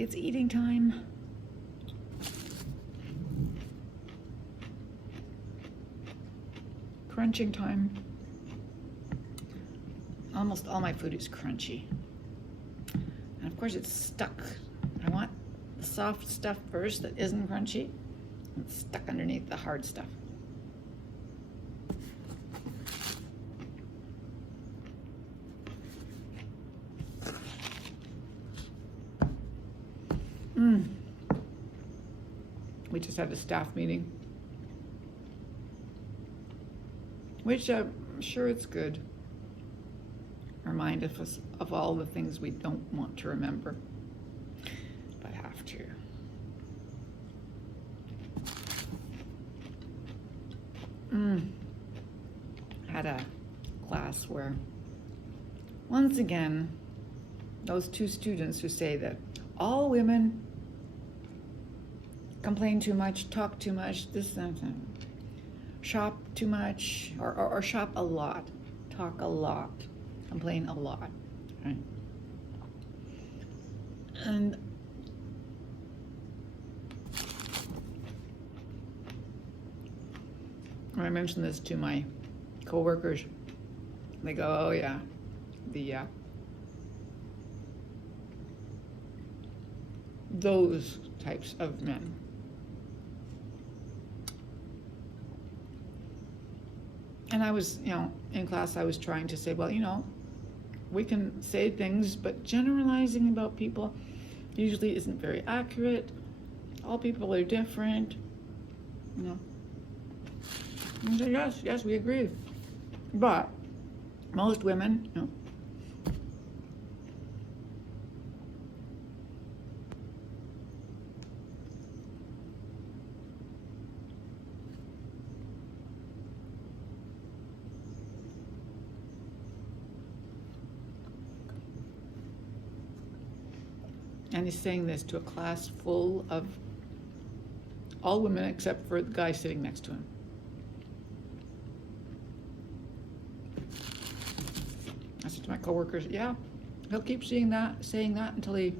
It's eating time. Crunching time. Almost all my food is crunchy. And of course it's stuck. I want the soft stuff first that isn't crunchy. It's stuck underneath the hard stuff. We just had a staff meeting, which I'm sure it's good. Remind us of all the things we don't want to remember, but have to. Had a class where, once again, those two students who say that all women complain too much, talk too much, this, that, shop too much, or shop a lot, talk a lot, complain a lot, right? And when I mention this to my coworkers, they go, "Oh yeah, those types of men." And I was, in class I was trying to say, well, we can say things, but generalizing about people usually isn't very accurate. All people are different, And I said, yes, we agree. But most women, and he's saying this to a class full of all women except for the guy sitting next to him. I said to my coworkers, yeah, he'll keep saying that until he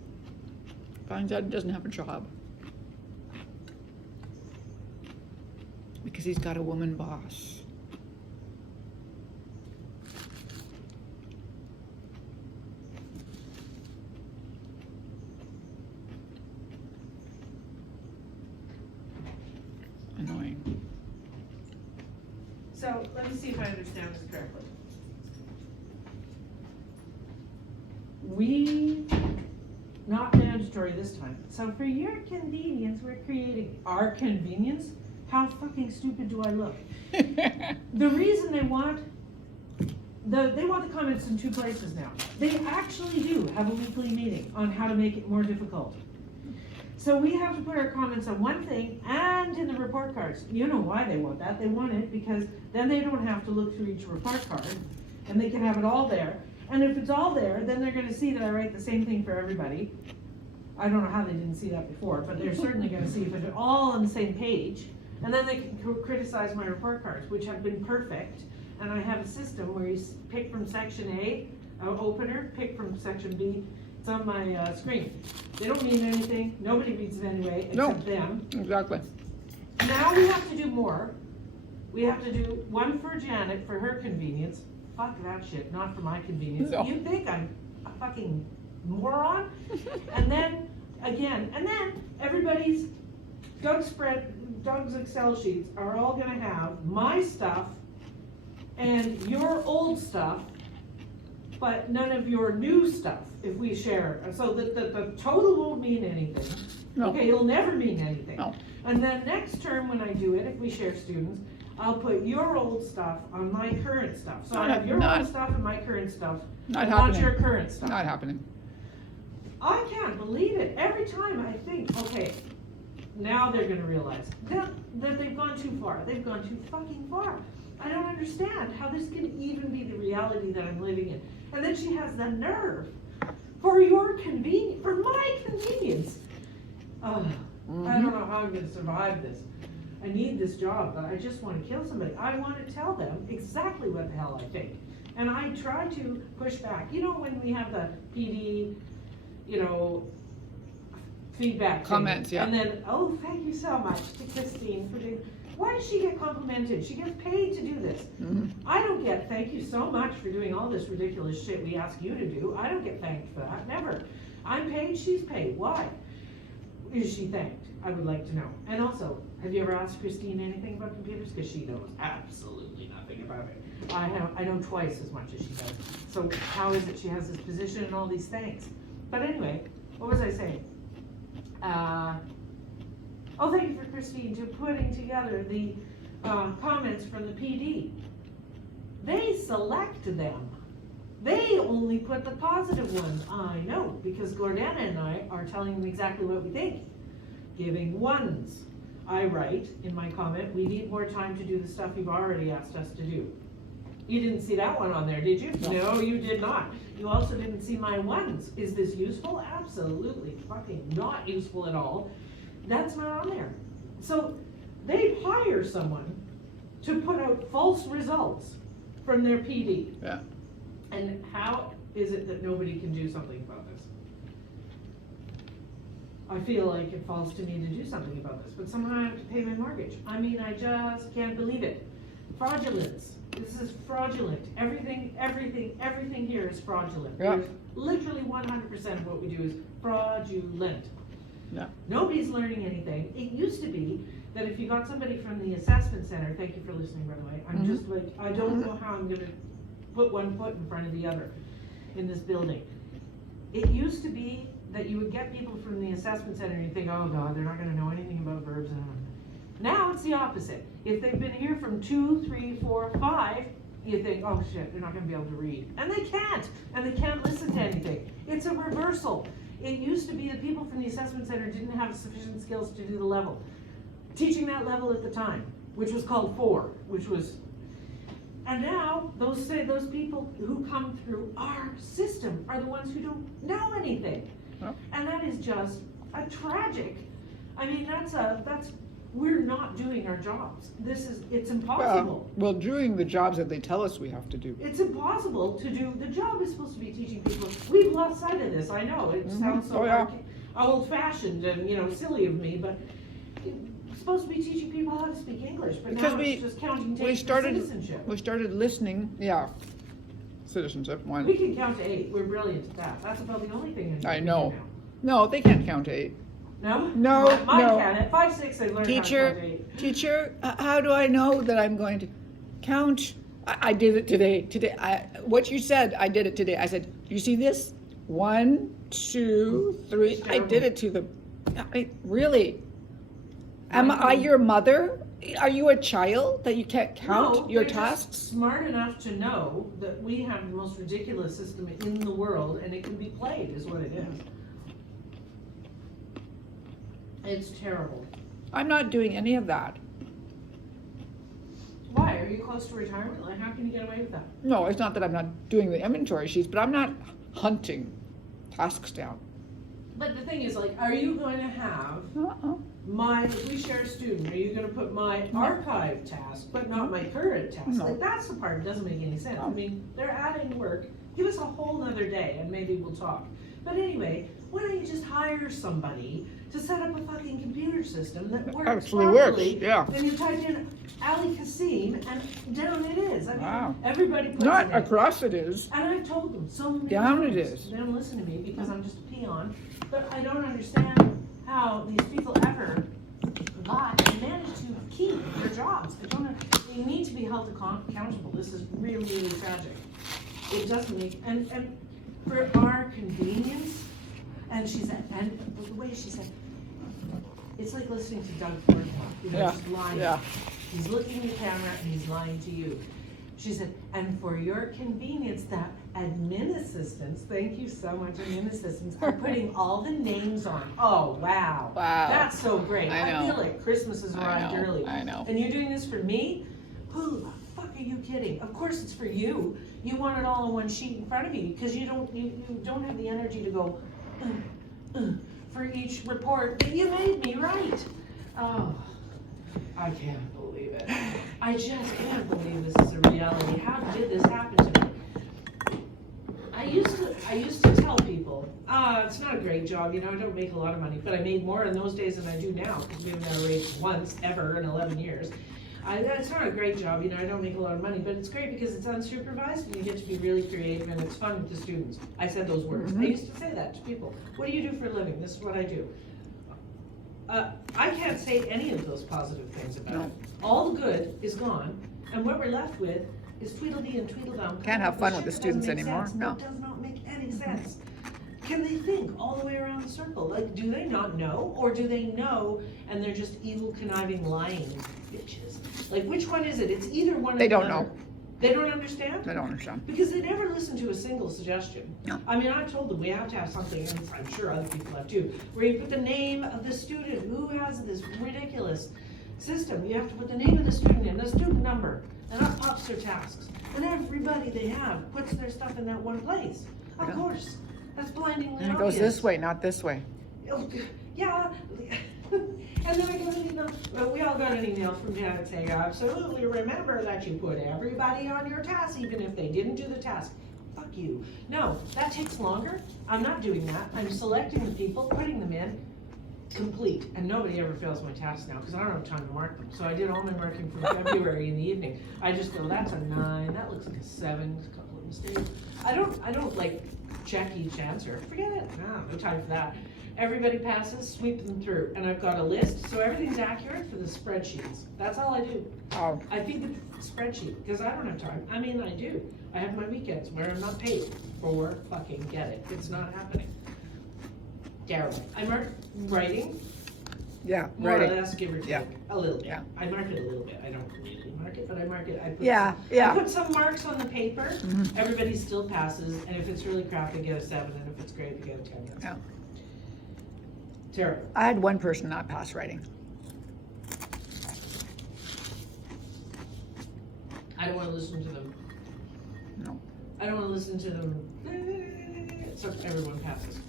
finds out he doesn't have a job. Because he's got a woman boss. Annoying. So let me see if I understand this correctly. Not mandatory this time. So for your convenience, we're creating our convenience. How fucking stupid do I look? The reason they want the comments in two places now. They actually do have a weekly meeting on how to make it more difficult. So we have to put our comments on one thing and in the report cards. You know why they want that. They want it because then they don't have to look through each report card and they can have it all there. And if it's all there, then they're gonna see that I write the same thing for everybody. I don't know how they didn't see that before, but they're certainly gonna see if it's all on the same page. And then they can criticize my report cards, which have been perfect. And I have a system where you pick from section A, opener, pick from section B. It's on my screen. They don't mean anything. Nobody reads it anyway, except them. Exactly. Now we have to do more. We have to do one for Janet for her convenience. Fuck that shit, not for my convenience. No. You think I'm a fucking moron? And then, again, everybody's Doug's Excel sheets are all gonna have my stuff and your old stuff, but none of your new stuff if we share. So that the total won't mean anything. No. Okay, it'll never mean anything. No. And then next term when I do it, if we share students, I'll put your old stuff on my current stuff. So I have your old stuff and my current stuff, not your current stuff. Not happening. I can't believe it. Every time I think, okay, now they're gonna realize that they've gone too far. They've gone too fucking far. I don't understand how this can even be the reality that I'm living in. And then she has the nerve for your convenience, for my convenience. I don't know how I'm gonna survive this. I need this job, but I just want to kill somebody. I want to tell them exactly what the hell I think. And I try to push back. You know, when we have the PD, feedback. Comments, yeah. And then, oh, thank you so much to Christine for doing. Why does she get complimented? She gets paid to do this. Mm-hmm. I don't get thank you so much for doing all this ridiculous shit we ask you to do. I don't get thanked for that. Never. I'm paid, she's paid. Why is she thanked? I would like to know. And also, have you ever asked Christine anything about computers? Because she knows absolutely nothing about it. I know twice as much as she does. So how is it she has this position and all these things? But anyway, what was I saying? Oh, thank you for Christine to putting together the comments from the PD. They select them. They only put the positive ones. I know, because Gordana and I are telling them exactly what we think. Giving ones. I write in my comment, we need more time to do the stuff you've already asked us to do. You didn't see that one on there, did you? No, you did not. You also didn't see my ones. Is this useful? Absolutely fucking not useful at all. That's not on there. So they hire someone to put out false results from their PD. Yeah. And how is it that nobody can do something about this? I feel like it falls to me to do something about this, but somehow I have to pay my mortgage. I mean, I just can't believe it. Fraudulence. This is fraudulent. Everything here is fraudulent. Yeah. There's literally 100% of what we do is fraudulent. Yeah. Nobody's learning anything. It used to be that if you got somebody from the assessment center, thank you for listening, by the way. I'm just like, I don't know how I'm gonna put one foot in front of the other in this building. It used to be that you would get people from the assessment center and you think, oh God, they're not gonna know anything about verbs. Now it's the opposite. If they've been here from 2, 3, 4, 5, you think, oh shit, they're not gonna be able to read. And they can't listen to anything. It's a reversal. It used to be that people from the assessment center didn't have sufficient skills to do the level. Teaching that level at the time, which was called 4, and now those people who come through our system are the ones who don't know anything. Yep. And that is just a tragic. I mean, we're not doing our jobs. It's impossible. Well, doing the jobs that they tell us we have to do. It's impossible to do. The job is supposed to be teaching people. We've lost sight of this. I know it sounds so old-fashioned and silly of me, but it's supposed to be teaching people how to speak English. But Because now it's just counting takes for citizenship. We started listening. Yeah, citizenship one. We can count to 8. We're brilliant at that. That's about the only thing. I know. No, they can't count to 8. No? No, Mine no. can. At 5, 6, they've learned how to count to 8. Teacher, how do I know that I'm going to count? I did it today. What you said, I did it today. I said, you see this? 1, 2, 3. I did it to the. Really? Am I your mother? Are you a child that you can't count your they're tasks? just smart enough to know that we have the most ridiculous system in the world, and it can be played, is what it is. It's terrible. I'm not doing any of that. Why? Are you close to retirement? Like, how can you get away with that? No, it's not that I'm not doing the inventory sheets, but I'm not hunting tasks down. But the thing is, like, are you going to have if we share a student, are you going to put my archive task, but not my current task? No. Like, that's the part that doesn't make any sense. I mean, they're adding work. Give us a whole nother day, and maybe we'll talk. But anyway, why don't you just hire somebody to set up a fucking computer system that works Actually properly? works, yeah. And you type in Ali Kasim, and down it is. I mean, Wow. everybody puts Not it in. across it is. And I've told them so many Down times. it is. They don't listen to me because I'm just a peon. But I don't understand how these people ever managed to keep their jobs. They need to be held accountable. This is really, really tragic. It doesn't make, and for our convenience, and she said, and the way she said, it's like listening to Doug Ford talk. He's lying. Yeah. He's looking at the camera and he's lying to you. She said, and for your convenience, that admin assistants, thank you so much, admin assistants, are putting all the names on. Oh, wow. Wow. That's so great. I know. feel like Christmas has arrived early. I know. And you're doing this for me? Who the fuck are you kidding? Of course it's for you. You want it all on one sheet in front of you because you don't have the energy to go for each report. But you made me right. Oh, I can't believe it. I just can't believe this is a reality. How did this happen to me? I used to tell people, it's not a great job, you know, I don't make a lot of money, but I made more in those days than I do now, because we haven't had a raise once, ever, in 11 years. It's not a great job, you know, I don't make a lot of money, but it's great because it's unsupervised and you get to be really creative and it's fun with the students. I said those words. I used to say that to people. What do you do for a living? This is what I do. I can't say any of those positive things about it. All the good is gone, and what we're left with is Tweedledee and Tweedledum. Can't have fun with the students anymore. No. It does not make any sense. Can they think all the way around the circle? Like, do they not know, or do they know and they're just evil, conniving, lying bitches? Like, which one is it? It's either one or the other. They don't know. They don't understand? They don't understand. Because they never listen to a single suggestion. No. I mean, I told them we have to have something, and I'm sure other people have too, where you put the name of the student who has this ridiculous system. You have to put the name of the student in, the student number, and up pops their tasks. And everybody they have puts their stuff in that one place. Of Yeah. course. That's blindingly And it obvious. goes this way, not this way. Oh, yeah. And then I got an email, well, we all got an email from Janet saying, absolutely remember that you put everybody on your task, even if they didn't do the task. Fuck you. No, that takes longer. I'm not doing that. I'm selecting the people, putting them in, complete. And nobody ever fails my tasks now, because I don't have time to mark them. So I did all my marking from February in the evening. I just go, that's a 9, that looks like a 7, there's a couple of mistakes. I don't like check each answer. Forget it. No time for that. Everybody passes, sweep them through, and I've got a list, so everything's accurate for the spreadsheets. That's all I do. Oh, I feed the spreadsheet, because I don't have time. I mean, I do. I have my weekends where I'm not paid for fucking get it. It's not happening. Terrible. I mark writing, yeah, more right. or less, give or take, Yeah. a little bit. Yeah. I mark it a little bit. I don't really mark it, but I mark it. I put Yeah, some, yeah. I put some marks on the paper. Mhm. Everybody still passes, and if it's really crap, they get a 7, and if it's great, they get a 10. Yeah. Terrible. I had one person not pass writing. I don't want to listen to them. No. I don't want to listen to them. So everyone passes.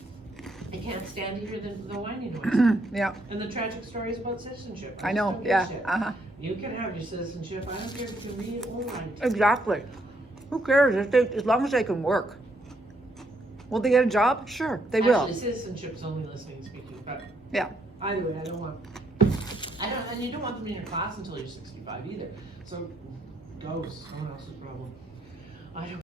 I can't stand to hear the whining noise. Yeah, And the tragic stories about citizenship. I just know, don't give a yeah, shit. uh-huh. You can have your citizenship. I don't care if you read it or write it. Exactly. Who cares as long as they can work? Will they get a job? Sure, they will. Actually, citizenship's only listening and speaking, but Yeah. either way, and you don't want them in your class until you're 65 either. So, goes, someone else's problem. I don't